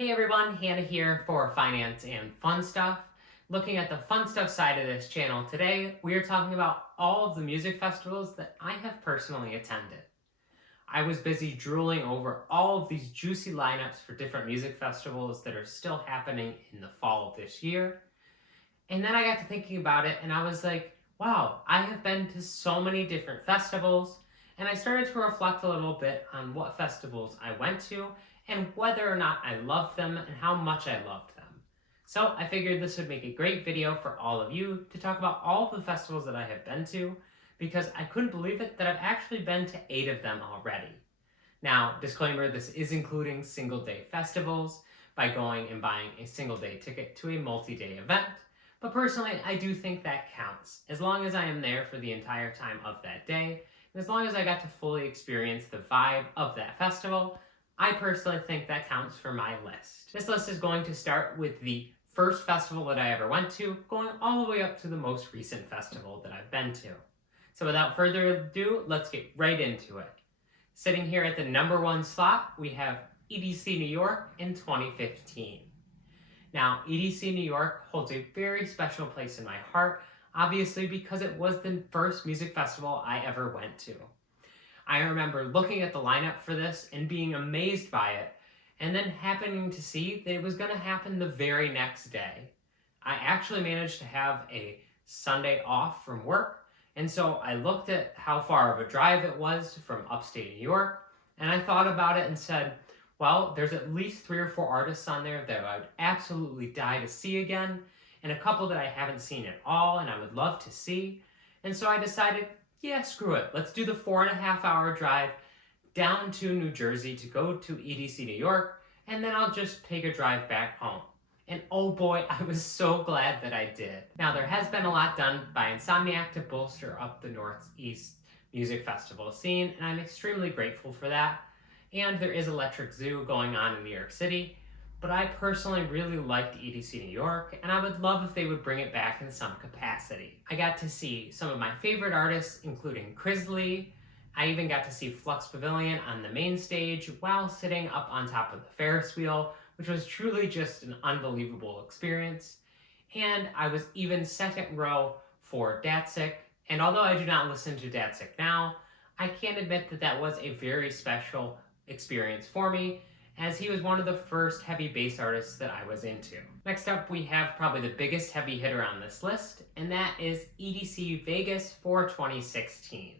Hey everyone, Hannah here for Finance and Fun Stuff. Looking at the fun stuff side of this channel today, we are talking about all of the music festivals that I have personally attended. I was busy drooling over all of these juicy lineups for different music festivals that are still happening in the fall of this year. And then I got to thinking about it and I was like, wow, I have been to so many different festivals. And I started to reflect a little bit on what festivals I went to and whether or not I loved them and how much I loved them. So I figured this would make a great video for all of you to talk about all of the festivals that I have been to, because I couldn't believe it that I've actually been to 8 of them already. Now, disclaimer, this is including single day festivals by going and buying a single day ticket to a multi-day event. But personally, I do think that counts, as long as I am there for the entire time of that day, and as long as I got to fully experience the vibe of that festival. I personally think that counts for my list. This list is going to start with the first festival that I ever went to, going all the way up to the most recent festival that I've been to. So without further ado, let's get right into it. Sitting here at the number 1 slot, we have EDC New York in 2015. Now, EDC New York holds a very special place in my heart, obviously because it was the first music festival I ever went to. I remember looking at the lineup for this and being amazed by it, and then happening to see that it was going to happen the very next day. I actually managed to have a Sunday off from work, and so I looked at how far of a drive it was from upstate New York, and I thought about it and said, well, there's at least 3 or 4 artists on there that I would absolutely die to see again, and a couple that I haven't seen at all and I would love to see. And so I decided, yeah, screw it. Let's do the 4.5-hour drive down to New Jersey to go to EDC New York, and then I'll just take a drive back home. And oh boy, I was so glad that I did. Now, there has been a lot done by Insomniac to bolster up the Northeast music festival scene, and I'm extremely grateful for that. And there is Electric Zoo going on in New York City, but I personally really liked EDC New York, and I would love if they would bring it back in some capacity. I got to see some of my favorite artists, including Crisley. I even got to see Flux Pavilion on the main stage while sitting up on top of the Ferris wheel, which was truly just an unbelievable experience. And I was even second row for Datsik, and although I do not listen to Datsik now, I can admit that that was a very special experience for me, as he was one of the first heavy bass artists that I was into. Next up, we have probably the biggest heavy hitter on this list, and that is EDC Vegas for 2016.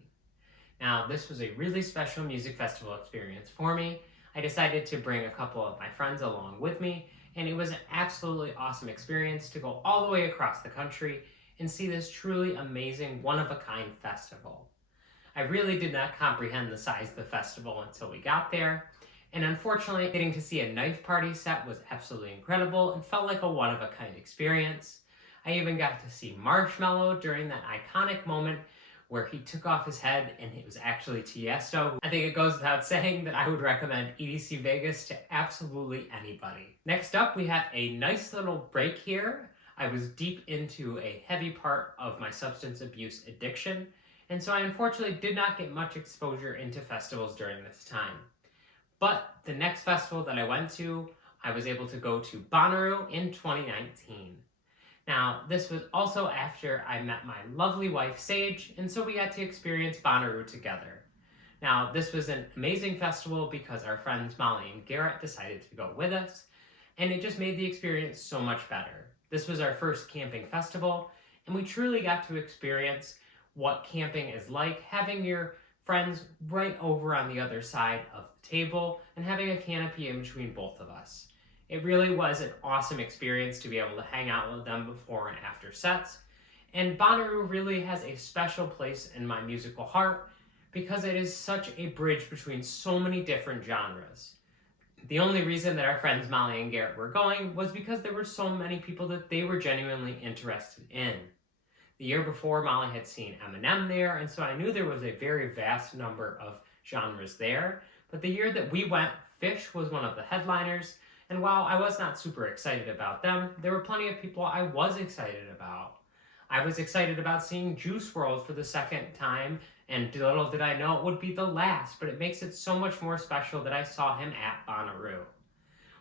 Now, this was a really special music festival experience for me. I decided to bring a couple of my friends along with me, and it was an absolutely awesome experience to go all the way across the country and see this truly amazing, one-of-a-kind festival. I really did not comprehend the size of the festival until we got there, and unfortunately, getting to see a knife party set was absolutely incredible and felt like a one-of-a-kind experience. I even got to see Marshmello during that iconic moment where he took off his head and it was actually Tiesto. I think it goes without saying that I would recommend EDC Vegas to absolutely anybody. Next up, we have a nice little break here. I was deep into a heavy part of my substance abuse addiction, and so I unfortunately did not get much exposure into festivals during this time. But the next festival that I went to, I was able to go to Bonnaroo in 2019. Now, this was also after I met my lovely wife, Sage, and so we got to experience Bonnaroo together. Now, this was an amazing festival because our friends Molly and Garrett decided to go with us, and it just made the experience so much better. This was our first camping festival, and we truly got to experience what camping is like, having your friends right over on the other side of the table and having a canopy in between both of us. It really was an awesome experience to be able to hang out with them before and after sets, and Bonnaroo really has a special place in my musical heart because it is such a bridge between so many different genres. The only reason that our friends Molly and Garrett were going was because there were so many people that they were genuinely interested in. The year before, Molly had seen Eminem there, and so I knew there was a very vast number of genres there. But the year that we went, Fish was one of the headliners, and while I was not super excited about them, there were plenty of people I was excited about. I was excited about seeing Juice WRLD for the second time, and little did I know it would be the last, but it makes it so much more special that I saw him at Bonnaroo.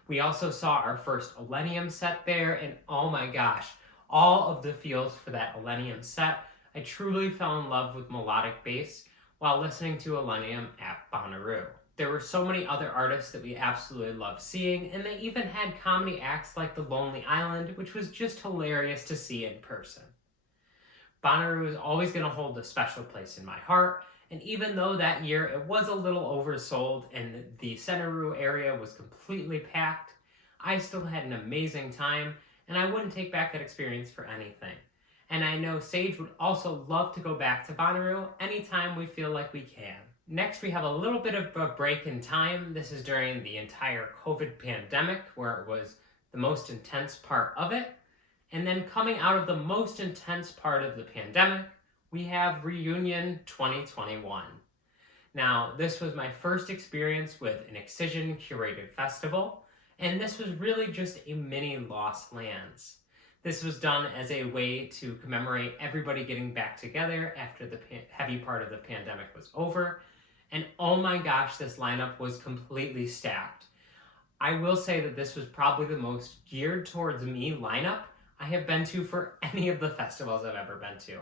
We also saw our first Millennium set there, and oh my gosh, all of the feels for that Millennium set. I truly fell in love with melodic bass while listening to Millennium at Bonnaroo. There were so many other artists that we absolutely loved seeing, and they even had comedy acts like The Lonely Island, which was just hilarious to see in person. Bonnaroo is always going to hold a special place in my heart, and even though that year it was a little oversold and the Centeroo area was completely packed, I still had an amazing time, and I wouldn't take back that experience for anything. And I know Sage would also love to go back to Bonnaroo anytime we feel like we can. Next, we have a little bit of a break in time. This is during the entire COVID pandemic, where it was the most intense part of it. And then coming out of the most intense part of the pandemic, we have Reunion 2021. Now, this was my first experience with an Excision curated festival, and this was really just a mini Lost Lands. This was done as a way to commemorate everybody getting back together after the heavy part of the pandemic was over. And oh my gosh, this lineup was completely stacked. I will say that this was probably the most geared towards me lineup I have been to for any of the festivals I've ever been to.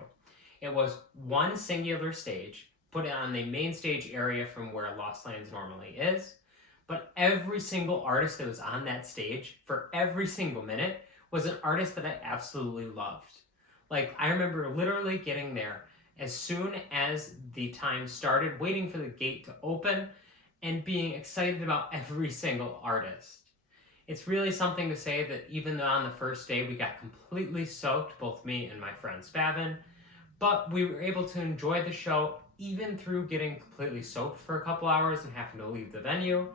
It was one singular stage, put it on the main stage area from where Lost Lands normally is, but every single artist that was on that stage for every single minute was an artist that I absolutely loved. Like, I remember literally getting there as soon as the time started, waiting for the gate to open, and being excited about every single artist. It's really something to say that even though on the first day we got completely soaked, both me and my friend Spavin, but we were able to enjoy the show even through getting completely soaked for a couple hours and having to leave the venue,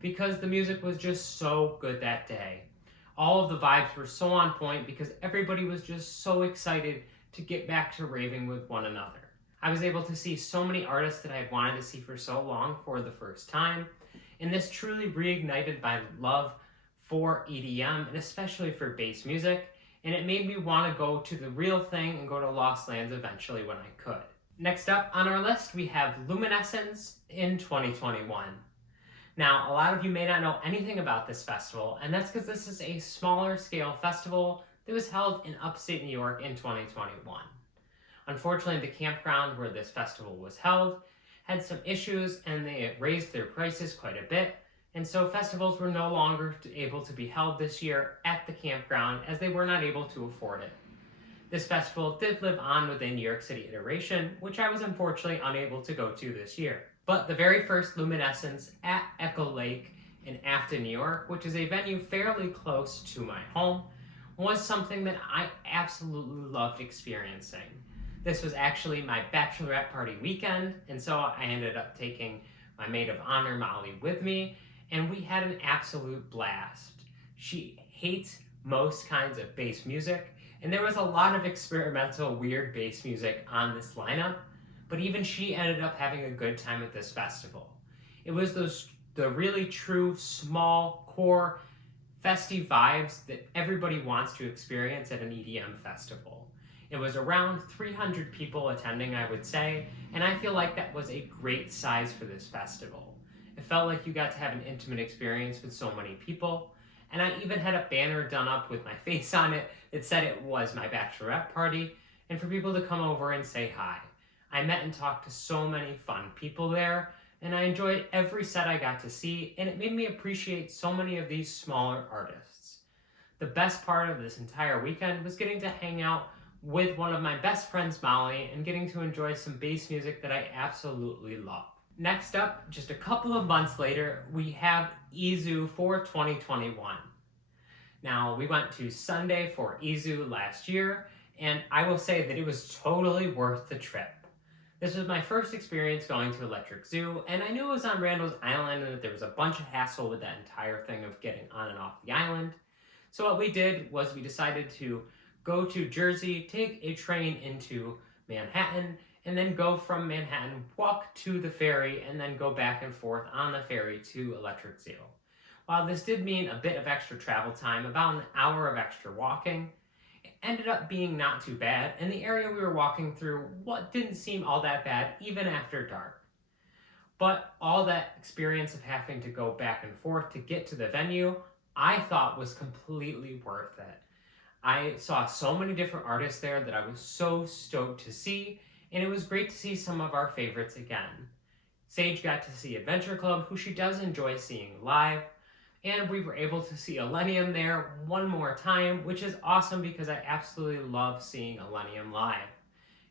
because the music was just so good that day. All of the vibes were so on point because everybody was just so excited to get back to raving with one another. I was able to see so many artists that I had wanted to see for so long for the first time, and this truly reignited my love for EDM and especially for bass music, and it made me want to go to the real thing and go to Lost Lands eventually when I could. Next up on our list, we have Luminescence in 2021. Now, a lot of you may not know anything about this festival, and that's because this is a smaller scale festival that was held in upstate New York in 2021. Unfortunately, the campground where this festival was held had some issues, and they raised their prices quite a bit, and so festivals were no longer able to be held this year at the campground as they were not able to afford it. This festival did live on within New York City iteration, which I was unfortunately unable to go to this year. But the very first Luminescence at Echo Lake in Afton, New York, which is a venue fairly close to my home, was something that I absolutely loved experiencing. This was actually my bachelorette party weekend, and so I ended up taking my maid of honor, Molly, with me, and we had an absolute blast. She hates most kinds of bass music, and there was a lot of experimental, weird bass music on this lineup, but even she ended up having a good time at this festival. It was the really true, small, core, festive vibes that everybody wants to experience at an EDM festival. It was around 300 people attending, I would say, and I feel like that was a great size for this festival. It felt like you got to have an intimate experience with so many people, and I even had a banner done up with my face on it that said it was my bachelorette party, and for people to come over and say hi. I met and talked to so many fun people there, and I enjoyed every set I got to see, and it made me appreciate so many of these smaller artists. The best part of this entire weekend was getting to hang out with one of my best friends, Molly, and getting to enjoy some bass music that I absolutely love. Next up, just a couple of months later, we have EZoo for 2021. Now, we went to Sunday for EZoo last year, and I will say that it was totally worth the trip. This was my first experience going to Electric Zoo, and I knew it was on Randall's Island and that there was a bunch of hassle with that entire thing of getting on and off the island. So what we did was we decided to go to Jersey, take a train into Manhattan, and then go from Manhattan, walk to the ferry, and then go back and forth on the ferry to Electric Zoo. While this did mean a bit of extra travel time, about an hour of extra walking, it ended up being not too bad, and the area we were walking through didn't seem all that bad, even after dark. But all that experience of having to go back and forth to get to the venue, I thought was completely worth it. I saw so many different artists there that I was so stoked to see, and it was great to see some of our favorites again. Sage got to see Adventure Club, who she does enjoy seeing live, and we were able to see Illenium there one more time, which is awesome because I absolutely love seeing Illenium live.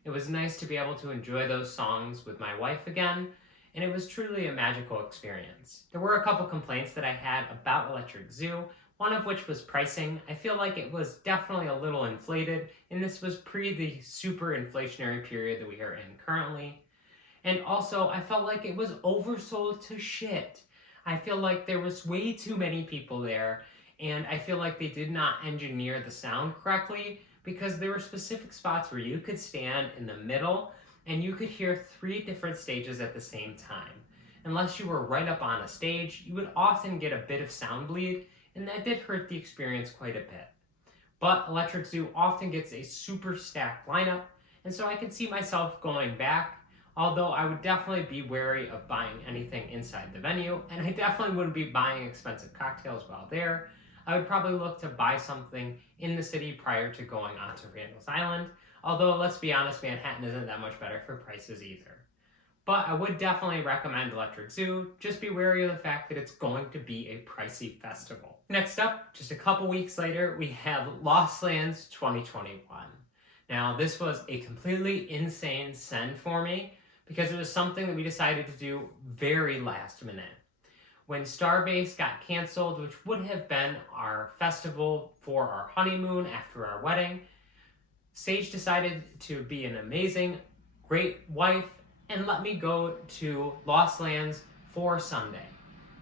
It was nice to be able to enjoy those songs with my wife again, and it was truly a magical experience. There were a couple complaints that I had about Electric Zoo, one of which was pricing. I feel like it was definitely a little inflated, and this was pre the super inflationary period that we are in currently. And also, I felt like it was oversold to shit. I feel like there was way too many people there, and I feel like they did not engineer the sound correctly because there were specific spots where you could stand in the middle and you could hear 3 different stages at the same time. Unless you were right up on a stage, you would often get a bit of sound bleed, and that did hurt the experience quite a bit. But Electric Zoo often gets a super stacked lineup, and so I could see myself going back, although I would definitely be wary of buying anything inside the venue, and I definitely wouldn't be buying expensive cocktails while there. I would probably look to buy something in the city prior to going onto Randall's Island, although let's be honest, Manhattan isn't that much better for prices either. But I would definitely recommend Electric Zoo, just be wary of the fact that it's going to be a pricey festival. Next up, just a couple weeks later, we have Lost Lands 2021. Now, this was a completely insane send for me because it was something that we decided to do very last minute. When Starbase got canceled, which would have been our festival for our honeymoon after our wedding, Sage decided to be an amazing, great wife and let me go to Lost Lands for Sunday.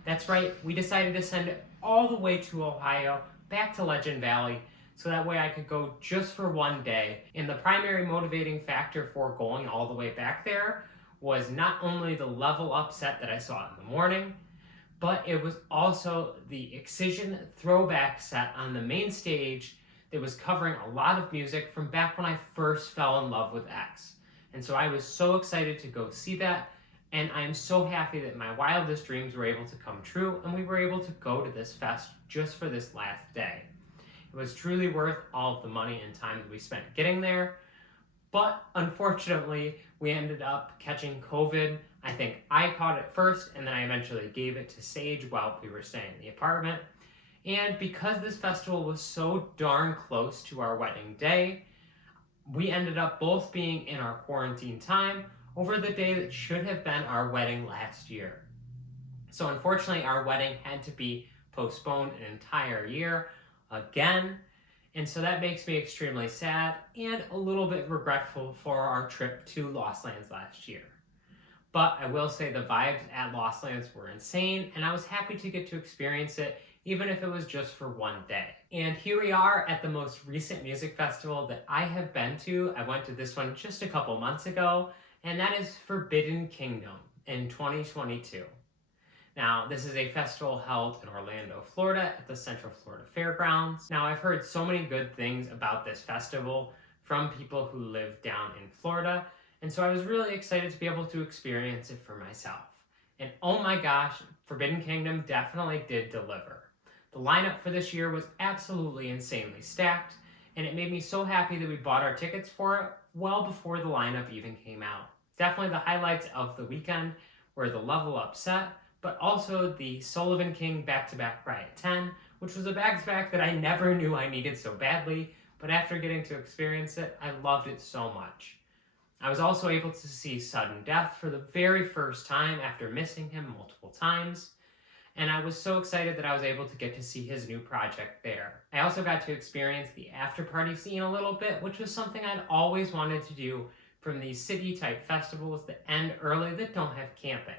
That's right, we decided to send it all the way to Ohio, back to Legend Valley, so that way I could go just for one day. And the primary motivating factor for going all the way back there was not only the level up set that I saw in the morning, but it was also the Excision throwback set on the main stage that was covering a lot of music from back when I first fell in love with X. And so I was so excited to go see that, and I am so happy that my wildest dreams were able to come true, and we were able to go to this fest just for this last day. It was truly worth all of the money and time that we spent getting there, but unfortunately, we ended up catching COVID. I think I caught it first, and then I eventually gave it to Sage while we were staying in the apartment. And because this festival was so darn close to our wedding day, we ended up both being in our quarantine time over the day that should have been our wedding last year. So unfortunately, our wedding had to be postponed an entire year again. And so that makes me extremely sad and a little bit regretful for our trip to Lost Lands last year. But I will say the vibes at Lost Lands were insane, and I was happy to get to experience it, even if it was just for one day. And here we are at the most recent music festival that I have been to. I went to this one just a couple months ago, and that is Forbidden Kingdom in 2022. Now, this is a festival held in Orlando, Florida at the Central Florida Fairgrounds. Now, I've heard so many good things about this festival from people who live down in Florida, and so I was really excited to be able to experience it for myself. And oh my gosh, Forbidden Kingdom definitely did deliver. The lineup for this year was absolutely insanely stacked, and it made me so happy that we bought our tickets for it well before the lineup even came out. Definitely the highlights of the weekend were the Level Up set, but also the Sullivan King back-to-back Riot 10, which was a back-to-back that I never knew I needed so badly, but after getting to experience it, I loved it so much. I was also able to see Sudden Death for the very first time after missing him multiple times, and I was so excited that I was able to get to see his new project there. I also got to experience the after-party scene a little bit, which was something I'd always wanted to do from these city-type festivals that end early that don't have camping.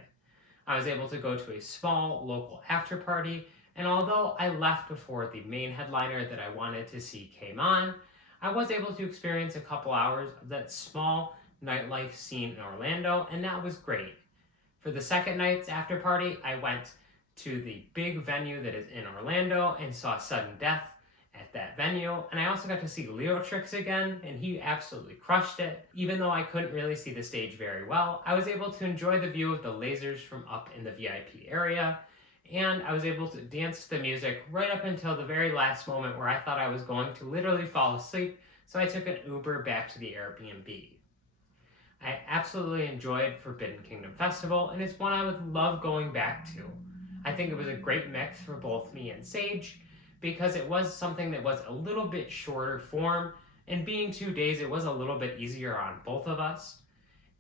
I was able to go to a small local after-party, and although I left before the main headliner that I wanted to see came on, I was able to experience a couple hours of that small nightlife scene in Orlando, and that was great. For the second night's after party, I went to the big venue that is in Orlando and saw Sudden Death at that venue, and I also got to see Leotrix again, and he absolutely crushed it. Even though I couldn't really see the stage very well, I was able to enjoy the view of the lasers from up in the VIP area, and I was able to dance to the music right up until the very last moment where I thought I was going to literally fall asleep, so I took an Uber back to the Airbnb. I absolutely enjoyed Forbidden Kingdom Festival, and it's one I would love going back to. I think it was a great mix for both me and Sage, because it was something that was a little bit shorter form, and being 2 days, it was a little bit easier on both of us.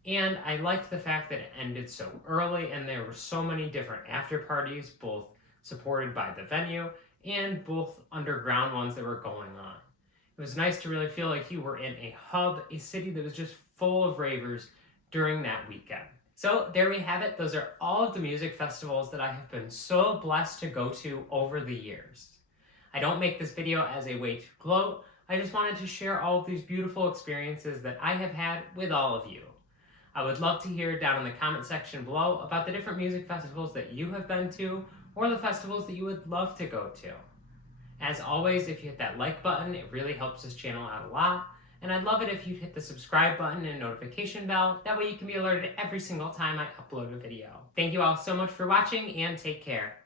And I liked the fact that it ended so early, and there were so many different after parties, both supported by the venue and both underground ones that were going on. It was nice to really feel like you were in a hub, a city that was just full of ravers during that weekend. So there we have it. Those are all of the music festivals that I have been so blessed to go to over the years. I don't make this video as a way to gloat. I just wanted to share all of these beautiful experiences that I have had with all of you. I would love to hear down in the comment section below about the different music festivals that you have been to, or the festivals that you would love to go to. As always, if you hit that like button, it really helps this channel out a lot. And I'd love it if you'd hit the subscribe button and notification bell. That way you can be alerted every single time I upload a video. Thank you all so much for watching, and take care.